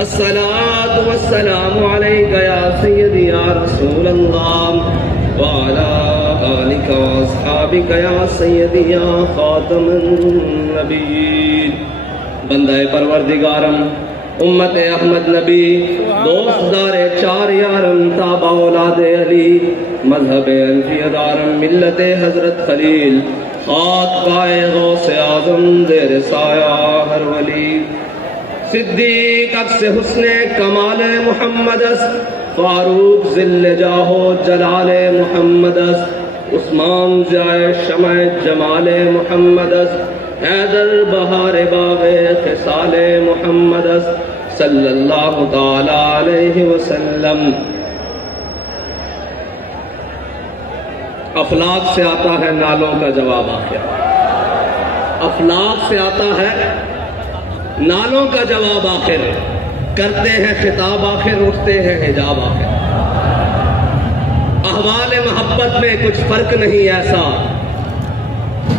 अस्सलातु वस्सलामु अलैका या सय्यदी या रसूलल्लाह व अला आलिका व अस्हाबिका या सय्यदी या खातमुन नबीय्यीन। बंदाए परवरदिगारम उम्मत अहमद नबी दोस्तदारे चार यारम ताबा औलादे अली मजहब अल्फियदारम मिल्लत हजरत खलील खाक काए गौसे आजम देर साया हर वली सिद्दीक अक्स हुस्ने कमाल मुहम्मदस फारूक जिल्ले जाहो जलाले मुहम्मदस उस्मान जाए शमए जमाले मुहम्मदस हैदर बहारे बागे खिसाले मुहम्मदस सल्लल्लाहु ताला अलैहि वसल्लम। अफलाक से आता है नालों का जवाब आखिर, अफलाक से आता है नालों का जवाब आखिर, करते हैं खिताब आखिर, उठते हैं हिजाब आखिर। अहवाले मोहब्बत में कुछ फर्क नहीं ऐसा,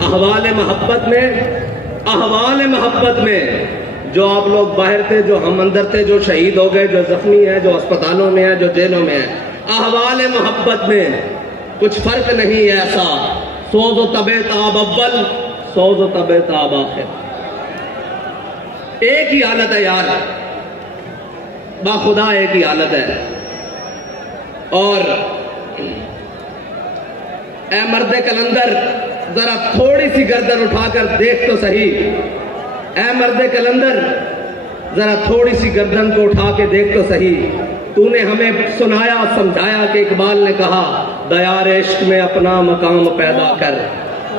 अहवाले मोहब्बत में जो आप लोग बाहर थे, जो हम अंदर थे, जो शहीद हो गए, जो जख्मी है, जो अस्पतालों में है, जो जेलों में है, अहवाले मोहब्बत में कुछ फर्क नहीं ऐसा। सोज़ो तबे ताब अव्वल, सोज़ो तबे ताब आखिर, एक ही हालत है यार, बाखुदा एक ही हालत है। और ए मर्दे कलंदर जरा थोड़ी सी गर्दन उठाकर देख तो सही, ए मर्दे कलंदर जरा थोड़ी सी गर्दन को उठा के देख तो सही। तूने हमें सुनाया समझाया कि इकबाल ने कहा दयार इश्क में अपना मकाम पैदा कर।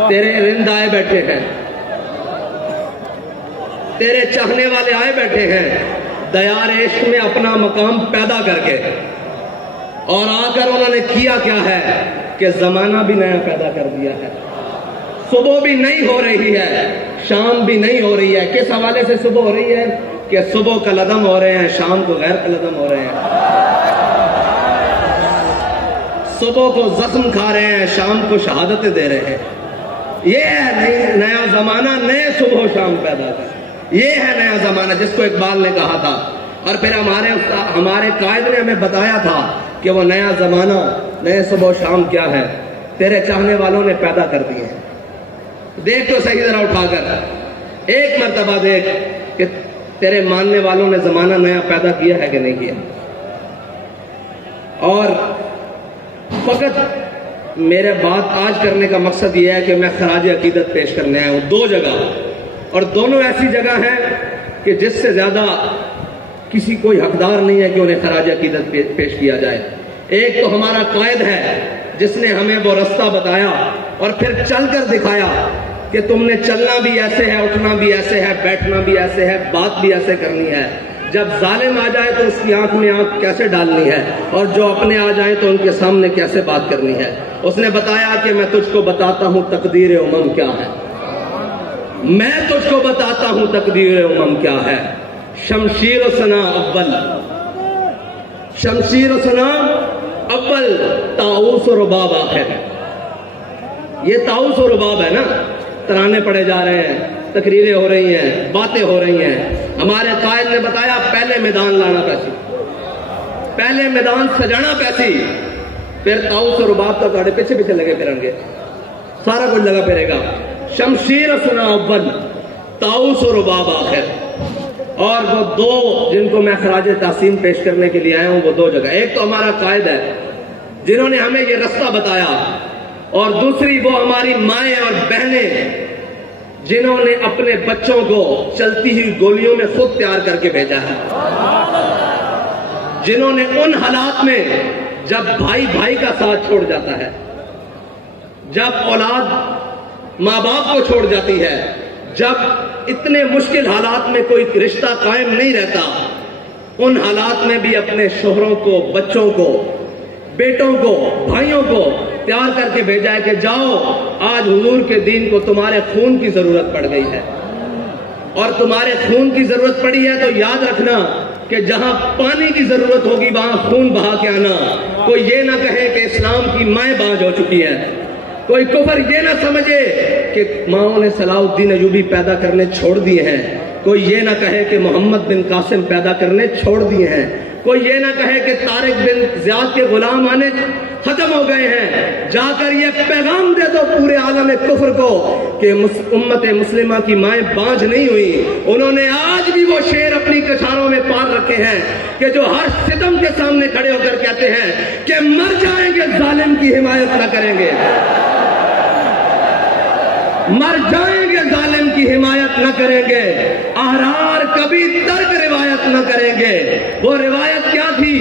तेरे रिंद आए बैठे हैं, तेरे चाहने वाले आए बैठे हैं दयार इश्क में अपना मकाम पैदा करके, और आकर उन्होंने किया क्या है कि जमाना भी नया पैदा कर दिया है। सुबह भी नहीं हो रही है, शाम भी नहीं हो रही है। किस हवाले से सुबह हो रही है कि सुबह कलदम हो रहे हैं, शाम को गैर कलदम हो रहे हैं। सुबह को जख्म खा रहे हैं, शाम को शहादतें दे रहे हैं। ये है नया जमाना, नए सुबह शाम पैदा कर, ये है नया जमाना जिसको इकबाल ने कहा था। और फिर हमारे कायद ने हमें बताया था कि वो नया जमाना, नए सुबह शाम क्या है, तेरे चाहने वालों ने पैदा कर दिए हैं। देख तो सही जरा उठाकर, एक मर्तबा देख कि तेरे मानने वालों ने जमाना नया पैदा किया है कि नहीं किया। और फकत मेरे बात आज करने का मकसद यह है कि मैं खराज अकीदत पेश करने आया हूं दो जगह, और दोनों ऐसी जगह हैं कि जिससे ज्यादा किसी कोई हकदार नहीं है कि उन्हें खराज अकीदत पेश किया जाए। एक तो हमारा कायद है जिसने हमें वो रास्ता बताया और फिर चलकर दिखाया कि तुमने चलना भी ऐसे है, उठना भी ऐसे है, बैठना भी ऐसे है, बात भी ऐसे करनी है। जब जालिम आ जाए तो उसकी आंख में आंख कैसे डालनी है, और जो अपने आ जाए तो उनके सामने कैसे बात करनी है। उसने बताया कि मैं तुझको बताता हूं तकदीर उमम क्या है, मैं तुझको बताता हूं तकदीर उमम क्या है। शमशीर सना अव्वल, शमशीर सना अव्वल, ताऊस और रुबाब आखिर। ये ताऊस और रुबाब है ना, तराने पड़े जा रहे हैं, तकरीरें हो रही हैं, बातें हो रही हैं। हमारे कायद ने बताया पहले मैदान लाना पैसी, पहले मैदान सजाना पैसी, फिर ताऊस और रुबाब तो गाड़े पीछे पीछे लगे फिरेंगे, सारा कुछ लगा फिरेगा। शमशीर सना अव्वल, ताऊस और रुबाब आखिर। और वो दो जिनको मैं खराज तासीम पेश करने के लिए आया हूं, वो दो जगह, एक तो हमारा कायद है जिन्होंने हमें ये रास्ता बताया, और दूसरी वो हमारी माएं और बहनें जिन्होंने अपने बच्चों को चलती हुई गोलियों में खुद तैयार करके भेजा है, जिन्होंने उन हालात में जब भाई भाई का साथ छोड़ जाता है, जब औलाद माँ बाप को छोड़ जाती है, जब इतने मुश्किल हालात में कोई रिश्ता कायम नहीं रहता, उन हालात में भी अपने शोहरों को, बच्चों को, बेटों को, भाइयों को तैयार करके भेजा है कि जाओ, आज हुजूर के दीन को तुम्हारे खून की जरूरत पड़ गई है, और तुम्हारे खून की जरूरत पड़ी है तो याद रखना कि जहां पानी की जरूरत होगी वहां खून बहा के आना। कोई ये ना कहे कि इस्लाम की माएं बाज हो चुकी है, कोई कुफर ये ना समझे कि माओ ने सलाउद्दीन अयूबी पैदा करने छोड़ दिए हैं। कोई ये ना कहे कि मोहम्मद बिन कासिम पैदा करने छोड़ दिए हैं, कोई ये ना कहे कि तारिक बिन ज़ियाद के गुलाम आने खत्म हो गए हैं। जाकर ये पैगाम दे दो पूरे आलम कुफ्र को कि उम्मत मुस्लिमा की माएं बांझ नहीं हुई। उन्होंने आज भी वो शेर अपनी कछारों में पार रखे हैं कि जो हर सितम के सामने खड़े होकर कहते हैं कि मर जाएंगे, जालिम की हिमायत न करेंगे, मर जाएंगे, जालिम की हिमायत न करेंगे। अहरार कभी तर्क रिवायत न करेंगे। वो रिवायत क्या थी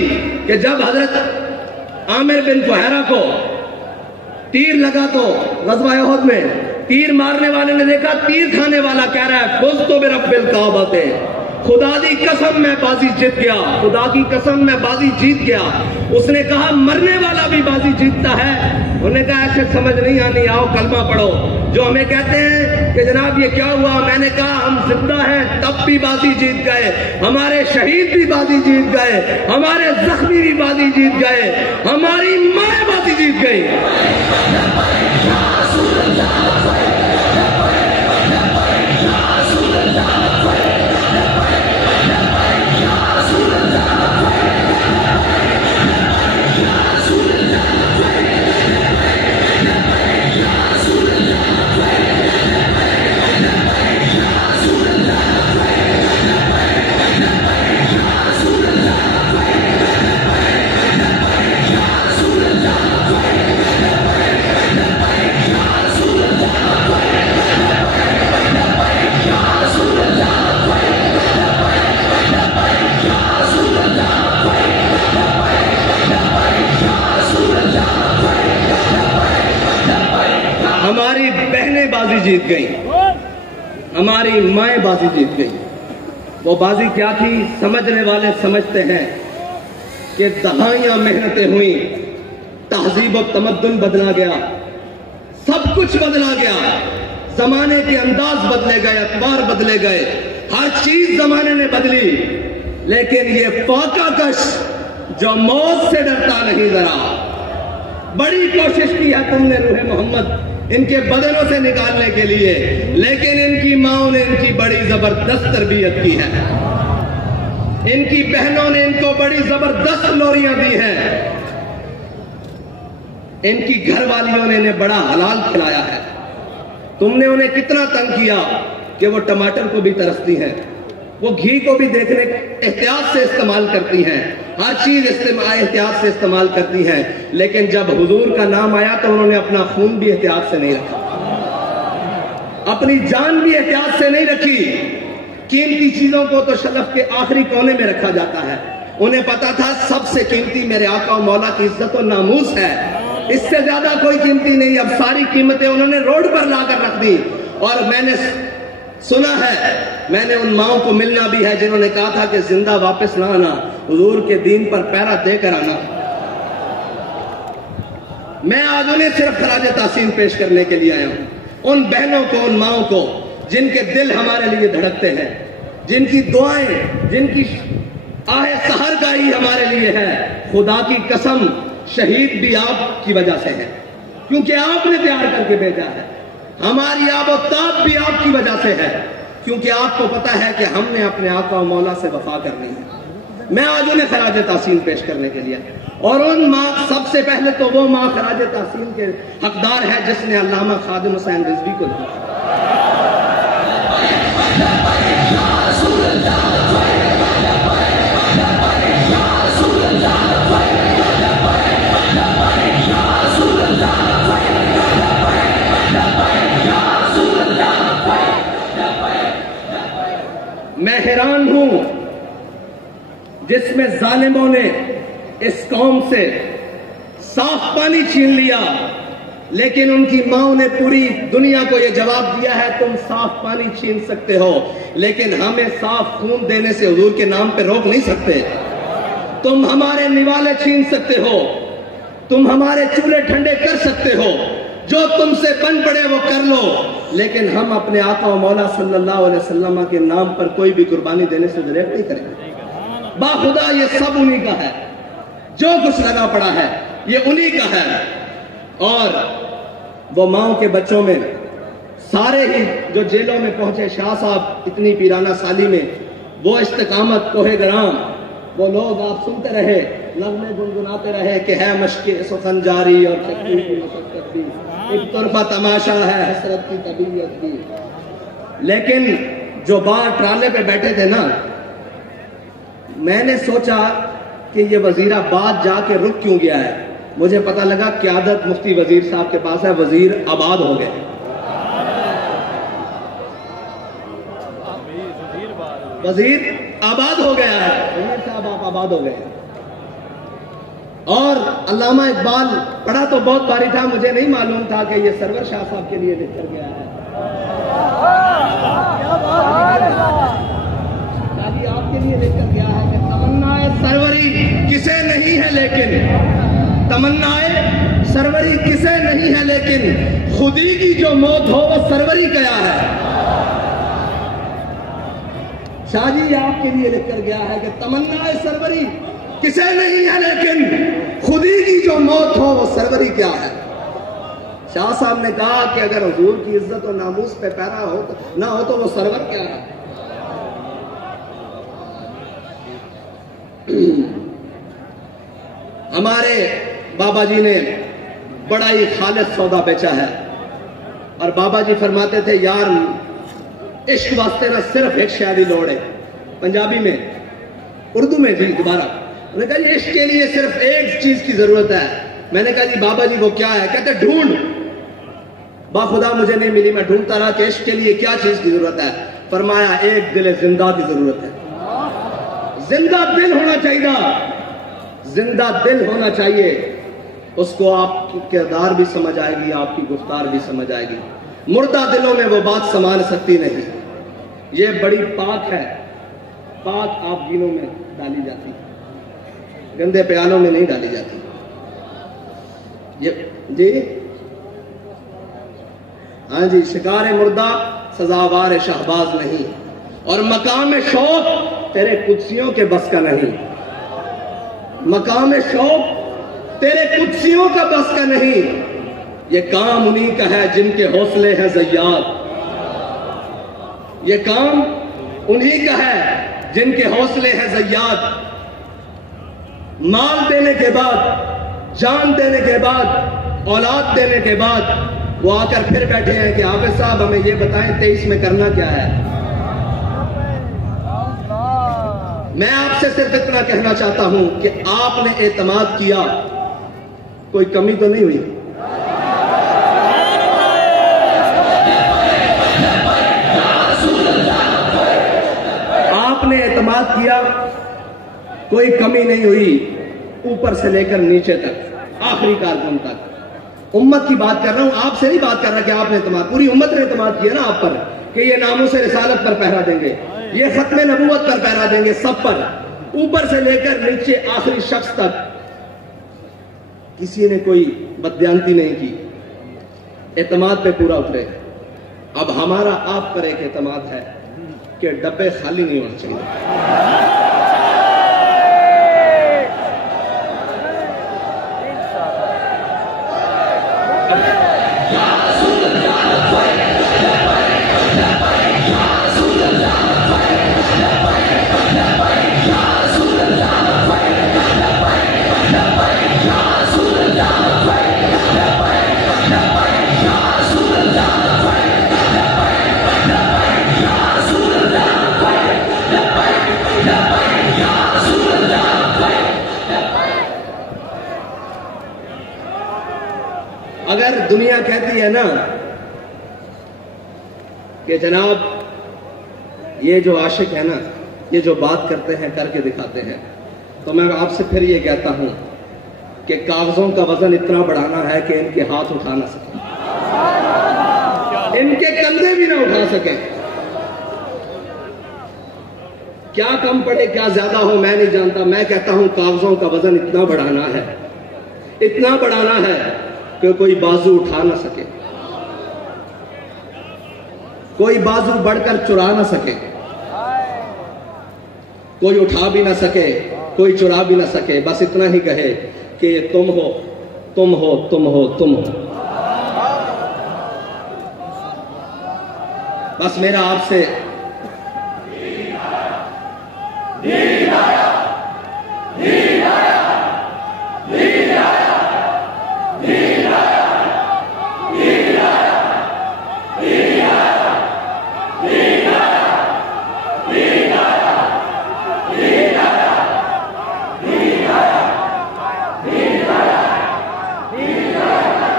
कि जब हजरत आमिर बिन फुहैरा को तीर लगा तो ग़ज़वा उहद में तीर मारने वाले ने देखा तीर खाने वाला कह रहा है फुज़ तो बिरब्बिल काबते, खुदा की कसम मैं बाजी जीत गया, खुदा की कसम मैं बाजी जीत गया। उसने कहा मरने वाला भी बाजी जीतता है। उन्होंने कहा ऐसे समझ नहीं आनी, आओ कलमा पढ़ो। जो हमें कहते हैं कि जनाब ये क्या हुआ, मैंने कहा हम जिंदा हैं तब भी बाजी जीत गए, हमारे शहीद भी बाजी जीत गए, हमारे जख्मी भी बाजी जीत गए, हमारी माँ बाजी जीत गई। हमारी बहनें बाजी जीत गई, हमारी माएं बाजी जीत गई। वो बाजी क्या थी समझने वाले समझते हैं कि दहाइयां मेहनतें हुई, तहजीब और तमद्दुन बदला गया, सब कुछ बदला गया, जमाने के अंदाज बदले गए, अखबार बदले गए, हर चीज जमाने ने बदली, लेकिन ये फाका कश जो मौत से डरता नहीं, जरा बड़ी कोशिश की है तुमने रूहे मोहम्मद इनके बदनों से निकालने के लिए, लेकिन इनकी माओं ने इनकी बड़ी जबरदस्त तरबियत की है, इनकी बहनों ने इनको बड़ी जबरदस्त लोरियां दी हैं, इनकी घरवालियों ने इन्हें बड़ा हलाल खिलाया है। तुमने उन्हें कितना तंग किया कि वो टमाटर को भी तरसती हैं, वो घी को भी देखने एहतियात से इस्तेमाल करती हैं, हर चीज एहतियात से इस्तेमाल करती हैं, लेकिन जब हुजूर का नाम आया तो उन्होंने अपना खून भी एहतियात से नहीं रखा, अपनी जान भी एहतियात से नहीं रखी। कीमती चीजों को तो शलफ के आखिरी कोने में रखा जाता है। उन्हें पता था सबसे कीमती मेरे आका और मौला की इज्जत और नामूस है, इससे ज्यादा कोई कीमती नहीं। अब सारी कीमतें उन्होंने रोड पर लाकर रख दी। और मैंने सुना है, मैंने उन माओं को मिलना भी है जिन्होंने कहा था कि जिंदा वापस ना आना, हुजूर के दीन पर पैरा देकर आना। मैं आज उन्हें सिर्फ खराज तासीन पेश करने के लिए आया हूं, उन बहनों को, उन माओं को जिनके दिल हमारे लिए धड़कते हैं, जिनकी दुआएं, जिनकी आहे सहरगाही हमारे लिए है। खुदा की कसम शहीद भी आपकी वजह से है, क्योंकि आपने तैयार करके भेजा है। हमारी आबोताब भी आपकी वजह से है, क्योंकि आपको पता है कि हमने अपने आका और मौला से वफा करनी है। मैं आज उन्हें खराज तासीन पेश करने के लिए, और उन माँ, सबसे पहले तो वो माँ खराज तासीन के हकदार है जिसने अल्लामा खादिम हुसैन रिजवी को दिया। मैं हैरान हूं जिसमें जालिमों ने इस कौम से साफ पानी छीन लिया, लेकिन उनकी माओं ने पूरी दुनिया को यह जवाब दिया है तुम साफ पानी छीन सकते हो, लेकिन हमें साफ खून देने से हुजूर के नाम पे रोक नहीं सकते। तुम हमारे निवाले छीन सकते हो, तुम हमारे चूल्हे ठंडे कर सकते हो, जो तुमसे बन पड़े वो कर लो, लेकिन हम अपने आका और मौला सल्लल्लाहु अलैहि वसल्लम के नाम पर कोई भी कुर्बानी देने से गुरेज नहीं करेंगे। बाखुदा ये सब उन्हीं का है, जो कुछ लगा पड़ा है ये उन्हीं का है। और वो माओं के बच्चों में सारे ही जो जेलों में पहुंचे शाह साहब इतनी पीराना साली में, वो इस्तिकामत कोहे ग्राम, वो लोग आप सुनते रहे, नगमे गुनगुनाते रहे कि है मश्क़े सुखन जारी और शक्ति की मशक्क़त भी, एक तरफा तमाशा है हसरत की तबीयत भी। लेकिन जो बाहर ट्राले पे बैठे थे ना, मैंने सोचा कि ये वजीराबाद जाके रुक क्यों गया है। मुझे पता लगा क़यादत मुफ्ती वजीर साहब के पास है, वजीर आबाद हो गए। वजीर आबाद हो गया है, वजीर साहब आप आबाद हो गए। और अल्लामा इकबाल पढ़ा तो बहुत बारी था, मुझे नहीं मालूम था कि ये सरवर शाह साहब के लिए लिख कर गया है। दादी आपके लिए लिख कर गया है कि तमन्नाए सरवरी किसे नहीं है लेकिन, तमन्नाए सरवरी किसे नहीं है लेकिन, खुदी की जो मौत हो वो सरवरी क्या है। शाहजी आपके लिए लिख कर गया है कि तमन्नाए सरवरी किसे नहीं है लेकिन, खुदी की जो मौत हो वो सरवरी क्या है। शाह साहब ने कहा कि अगर हुजूर की इज्जत और नामूस पे पैरा हो तो ना हो तो वो सरवर क्या है। हमारे बाबा जी ने बड़ा ही खालिस सौदा बेचा है, और बाबा जी फरमाते थे यार इश्क वास्ते ना सिर्फ एक शायरी लोड़ है। पंजाबी में, उर्दू में भी दोबारा उन्होंने कहा जी इश्क के लिए सिर्फ एक चीज की जरूरत है। मैंने कहा जी बाबा जी वो क्या है। कहते ढूंढ। बाखुदा मुझे नहीं मिली, मैं ढूंढता रहा कि इश्क के लिए क्या चीज की जरूरत है। फरमाया एक दिल जिंदा की जरूरत है। जिंदा दिल होना चाहिए, जिंदा दिल होना चाहिए। उसको आपकी किरदार भी समझ आएगी, आपकी गुफ्तार भी समझ आएगी। मुर्दा दिलों में वो बात समा सकती नहीं। ये बड़ी पाक है, पाक आप गीलों में डाली जाती, गंदे प्यालों में नहीं डाली जाती। ये जी हाँ जी, शिकार मुर्दा सजावार शहबाज नहीं, और मकाम शौक तेरे कुर्सियों के बस का नहीं। मकाम शौक तेरे कुर्सियों का बस का नहीं। ये काम उन्हीं का है जिनके हौसले हैं ज़य्याद। ये काम उन्हीं का है जिनके हौसले हैं ज़य्याद। माल देने के बाद, जान देने के बाद, औलाद देने के बाद वो आकर फिर बैठे हैं कि हाफिज साहब हमें ये बताएं 23 में करना क्या है। मैं आपसे सिर्फ इतना कहना चाहता हूं कि आपने एतमाद किया, कोई कमी तो नहीं हुई। आपने एतमाद किया, कोई कमी नहीं हुई, ऊपर से लेकर नीचे तक, आखिरी कारकुन तक। उम्मत की बात कर रहा हूं, आपसे नहीं बात कर रहा कि आपने एतमाद, पूरी उम्मत ने एतमाद किया ना आप पर कि ये नामूस रिसालत पर पहरा देंगे, ये खत्म नबूवत पर पहरा देंगे, सब पर, ऊपर से लेकर नीचे आखिरी शख्स तक। किसी ने कोई बदयांती नहीं की, एतमाद पे पूरा उतरे। अब हमारा आप पर एक एतमाद है कि डब्बे खाली नहीं होने चाहिए। अगर दुनिया कहती है ना कि जनाब ये जो आशिक है ना, ये जो बात करते हैं करके दिखाते हैं, तो मैं आपसे फिर ये कहता हूं कि कागजों का वजन इतना बढ़ाना है कि इनके हाथ उठा ना सके, इनके कंधे भी ना उठा सके। क्या कम पड़े क्या ज्यादा हो मैं नहीं जानता, मैं कहता हूं कागजों का वजन इतना बढ़ाना है, इतना बढ़ाना है कि कोई बाजू उठा ना सके, कोई बाजू बढ़कर चुरा ना सके, कोई उठा भी ना सके, कोई चुरा भी ना सके। बस इतना ही कहे कि तुम हो, तुम हो, तुम हो, तुम हो। बस मेरा आपसे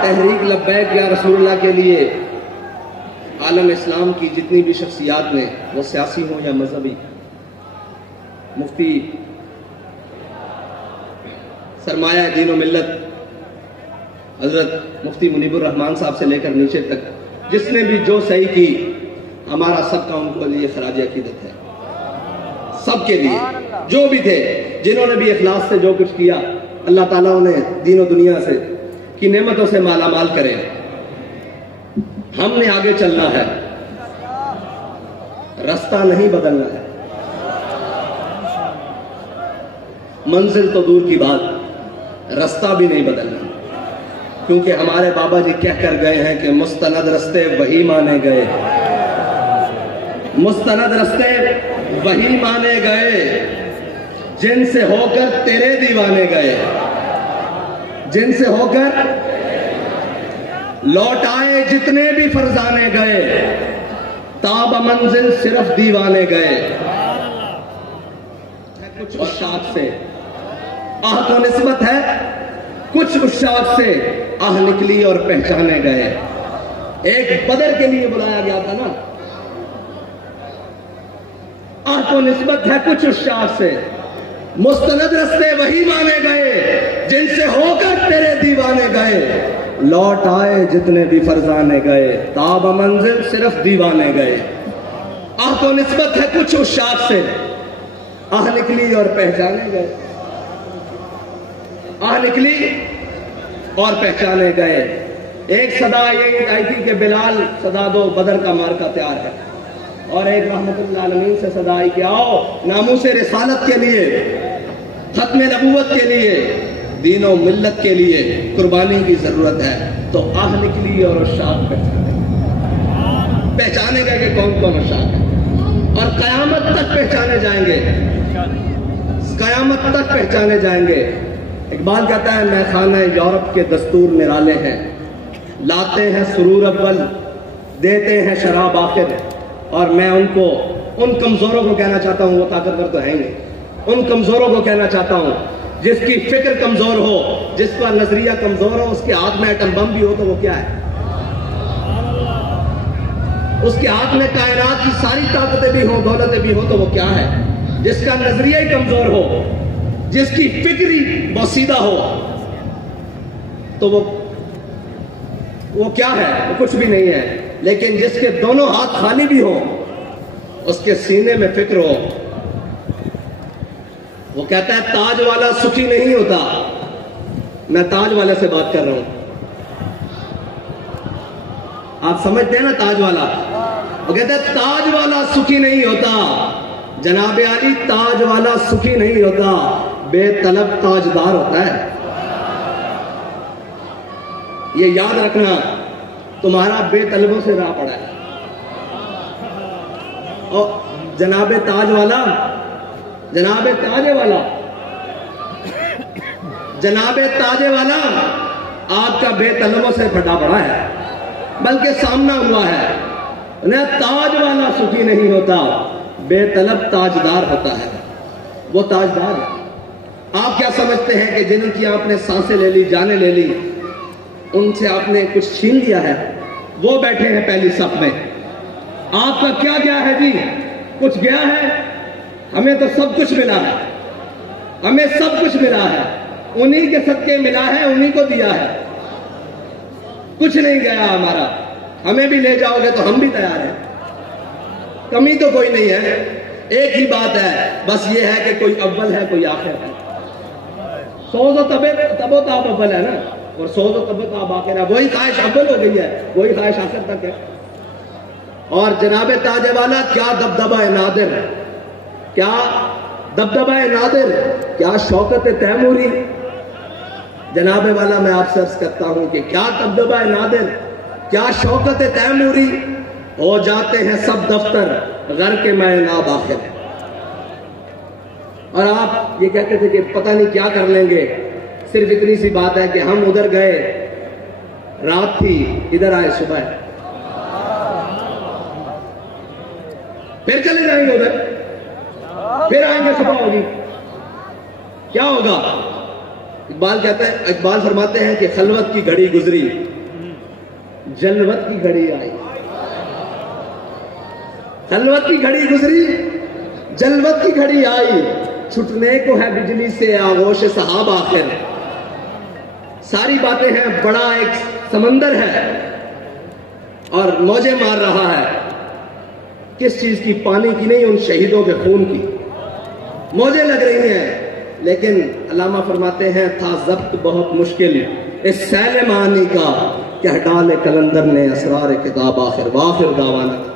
तहरीक लब्बैक या रसूलुल्लाह के लिए आलम इस्लाम की जितनी भी शख्सियात ने, वो सियासी हो या मजहबी, मुफ्ती सरमाया दीन व मिल्लत हजरत मुफ्ती मुनीबुर रहमान साहब से लेकर नीचे तक जिसने भी जो सही की, हमारा सबका उनको लिए खराज अकीदत है। सबके लिए जो भी थे, जिन्होंने भी इखलास से जो कुछ किया, अल्लाह ताला उन्हें दीन व दुनिया से की नेमतों से मालामाल करें। हमने आगे चलना है, रास्ता नहीं बदलना है। मंजिल तो दूर की बात, रास्ता भी नहीं बदलना, क्योंकि हमारे बाबा जी कह कर गए हैं कि मुस्तनद रस्ते वही माने गए, मुस्तनद रस्ते वही माने गए जिनसे होकर तेरे दीवाने गए, जिनसे होकर लौट आए जितने भी फरजाने गए, ताब मंजिल सिर्फ दीवाने गए। कुछ उशाक से आह तो निस्बत है, कुछ उशाक से आह निकली और पहचाने गए। एक बदर के लिए बुलाया गया था ना, आह तो निस्बत है कुछ उशाक से, मुस्तनद रस्ते वही माने गए जिनसे होकर तेरे दीवाने गए, लौट आए जितने भी फरजाने गए, ताब मंजिल सिर्फ दीवाने गए। आह तो निस्बत है कुछ उशाक से, आह निकली और पहचाने गए, आह निकली और पहचाने गए। एक सदा ये आई थी कि बिलाल सदा दो, बदर का मार्का तैयार है, और एक रहमतुल्लिल आलमीन से सदा आई कि आओ नामूसे रिसालत के लिए, खत्म नबूवत के लिए, दीनों मिल्लत के लिए कुर्बानी की जरूरत है। तो आह निकली और उशाक पहचाने गए कि कौन कौन उशाक है, और कयामत तक पहचाने जाएंगे, कयामत तक पहचाने जाएंगे। इकबाल कहता है मैं खाना यूरोप के दस्तूर निराले हैं, लाते हैं सुरूर अव्वल, देते हैं शराब आखिर। और मैं उनको, उन कमजोरों को कहना चाहता हूं, वो ताकतवर तो है ही, उन कमजोरों को कहना चाहता हूं जिसकी फिक्र कमजोर हो, जिसका नजरिया कमजोर हो, उसके हाथ में एटम बम भी हो तो वो क्या है, उसके हाथ में कायनात की सारी ताकतें भी हो, दौलतें भी हो तो वो क्या है। जिसका नजरिया ही कमजोर हो, जिसकी फिक्री बोसीदा हो, तो वो क्या है, वो कुछ भी नहीं है। लेकिन जिसके दोनों हाथ खाली भी हो, उसके सीने में फिक्र हो, वो कहता है ताज वाला सुखी नहीं होता। मैं ताज वाले से बात कर रहा हूं, आप समझते हैं ना ताज वाला। वो कहता है ताज वाला सुखी नहीं होता, जनाबे आली ताज वाला सुखी नहीं होता, बेतलब ताजदार होता है। ये याद रखना, तुम्हारा बेतलबों से राह पड़ा है। और जनाबे ताज वाला, जनाबे ताजे वाला, जनाबे ताजे वाला आपका बेतलबों से फटा पड़ा है, बल्कि सामना हुआ है। न ताज वाला सुखी नहीं होता, बेतलब ताजदार होता है। वो ताजदार है। आप क्या समझते हैं कि जिनकी आपने सांसें ले ली, जाने ले ली, उनसे आपने कुछ छीन लिया है? वो बैठे हैं पहली सफ में। आपका क्या गया है जी? कुछ गया है? हमें तो सब कुछ मिला है, हमें सब कुछ मिला है, उन्हीं के सदके मिला है, उन्हीं को दिया है, कुछ नहीं गया हमारा। हमें भी ले जाओगे तो हम भी तैयार हैं, कमी तो कोई नहीं है। एक ही बात है, बस ये है कि कोई अव्वल है, कोई आखिर है। सोचो तबो ताब अव्वल है ना, और सोचो तबो ताब आखिर है। वही ख्वाहिश अव्वल हो गई है, वही ख्वाहिश आखिर तक है। और जनाबे ताजे वाला क्या दबदबा है नादिर, क्या दबदबा है नादिर, क्या शौकत तैमूरी। जनाबे वाला मैं आपसे अर्ज करता हूं कि क्या दबदबा है नादिर, क्या शौकत तैमूरी। हो जाते हैं सब दफ्तर, घर के मैनाब आखिर। और आप ये कहते थे कि पता नहीं क्या कर लेंगे, सिर्फ इतनी सी बात है कि हम उधर गए, रात थी, इधर आए सुबह, फिर चले जाएंगे उधर, फिर आएंगे सुबह होगी, क्या होगा? इकबाल कहता है, इकबाल फरमाते हैं कि खलवत की घड़ी गुजरी, जलवत की घड़ी आई। खलवत की घड़ी गुजरी, जलवत की घड़ी आई, छुटने को है बिजली से आगोश सहाब आखिर। सारी बातें हैं, बड़ा एक समंदर है और मौजें मार रहा है। किस चीज की? पानी की नहीं, उन शहीदों के खून की मौजें लग रही हैं। लेकिन अल्लामा फरमाते हैं, था जब्त बहुत मुश्किल इस सैल मानी का, कह डाले कलंदर ने असरार किताब आखिर। वाखिर दावाना।